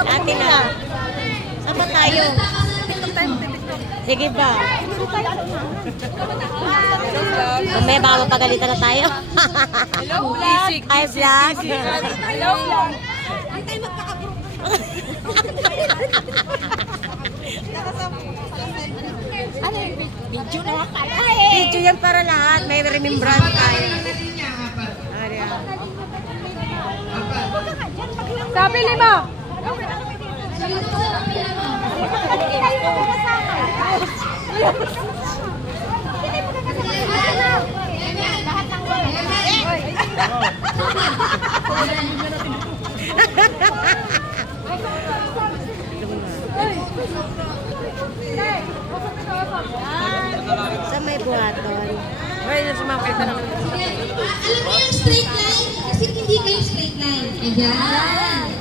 Atin na. Saan ba tayo? Sige ba? May baka mapagalitan na tayo. Hello, vlog. Hi, vlog. Hello, vlog. Antay magkakagroup. Ano yung video na pala eh? Video yan para lahat. May remembrance tayo. Sabi 5. Sa may buhaton. Ay, sumapit na naman. Alam mo yung straight line? Kasi hindi kayo straight line. Ayan.